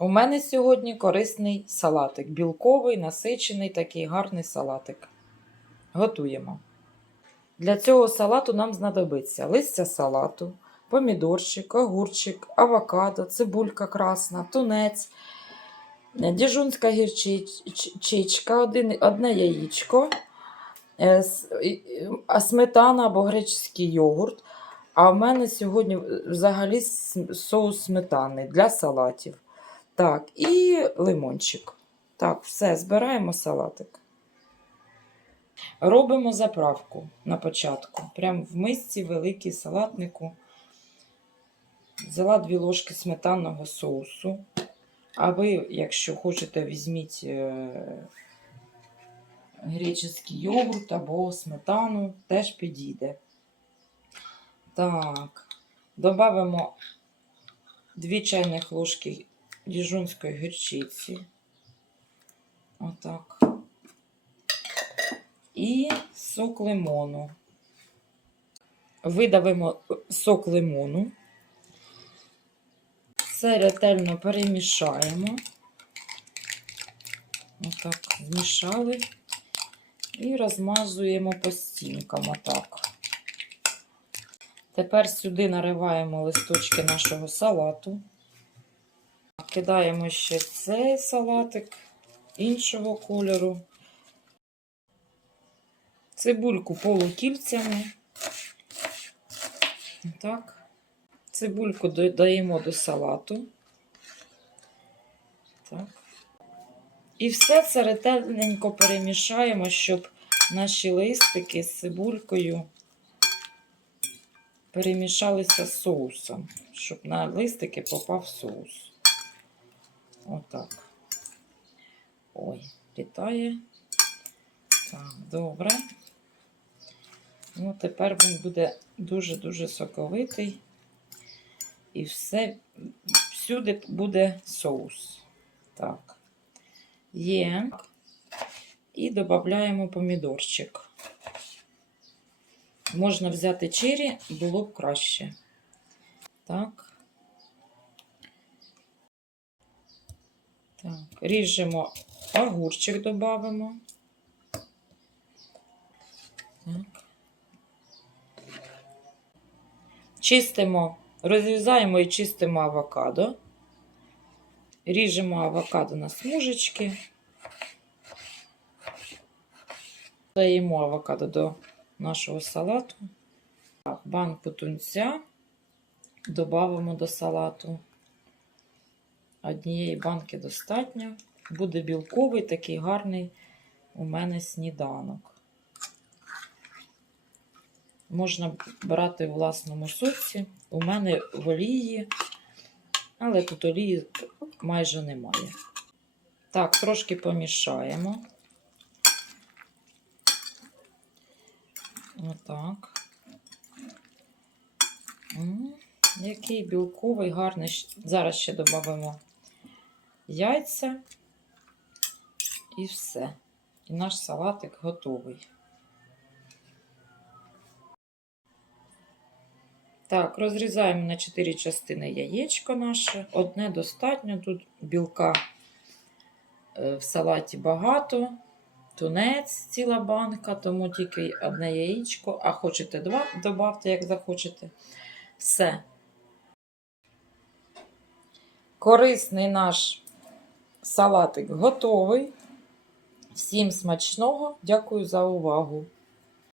У мене сьогодні корисний салатик. Білковий, насичений, такий гарний салатик. Готуємо. Для цього салату нам знадобиться листя салату, помідорчик, огурчик, авокадо, цибулька красна, тунець, діжунська гірчичка, одне яєчко, е, сметана або греческий йогурт. А в мене сьогодні взагалі соус сметани для салатів. Так, і лимончик. Так, все, збираємо салатик. Робимо заправку на початку. Прямо в мисці великій салатнику. Взяла дві ложки сметанного соусу. А ви, якщо хочете, візьміть е, греческий йогурт або сметану, теж підійде. Так, додамо 2 чайних ложки діжонської гірчиці. Отак. І сок лимону. Видавимо сок лимону. Все ретельно перемішаємо. Отак, змішали. І розмазуємо по стінкам. Отак. Тепер сюди нариваємо листочки нашого салату. Кидаємо ще цей салатик іншого кольору. Цибульку полукільцями. Так. Цибульку додаємо до салату. Так. І все це ретельненько перемішаємо, щоб наші листики з цибулькою перемішалися з соусом, щоб на листики попав соус. Отак. Ой, літає. Так, добре. Ну, тепер він буде дуже-дуже соковитий. І все, всюди буде соус. Так. Є. І додаємо помідорчик. Можна взяти чирі, було б краще. Так. Так, ріжемо огурчик, додамо. Чистимо, розрізаємо і чистимо авокадо. Ріжемо авокадо на смужечки. Даємо авокадо до нашого салату. Банку тунця додамо до салату. Однієї банки достатньо. Буде білковий, такий гарний у мене сніданок. Можна брати у власному соці. У мене в олії, але тут олії майже немає. Так, трошки помішаємо. Отак. Який білковий, гарний. Зараз ще додамо яйця. І все. І наш салатик готовий. Так, розрізаємо на 4 частини яєчко наше. Одне достатньо. Тут білка е, в салаті багато. Тунець ціла банка, тому тільки одне яєчко. А хочете два, добавте, як захочете. Все. Корисний наш салатик готовий. Всім смачного. Дякую за увагу.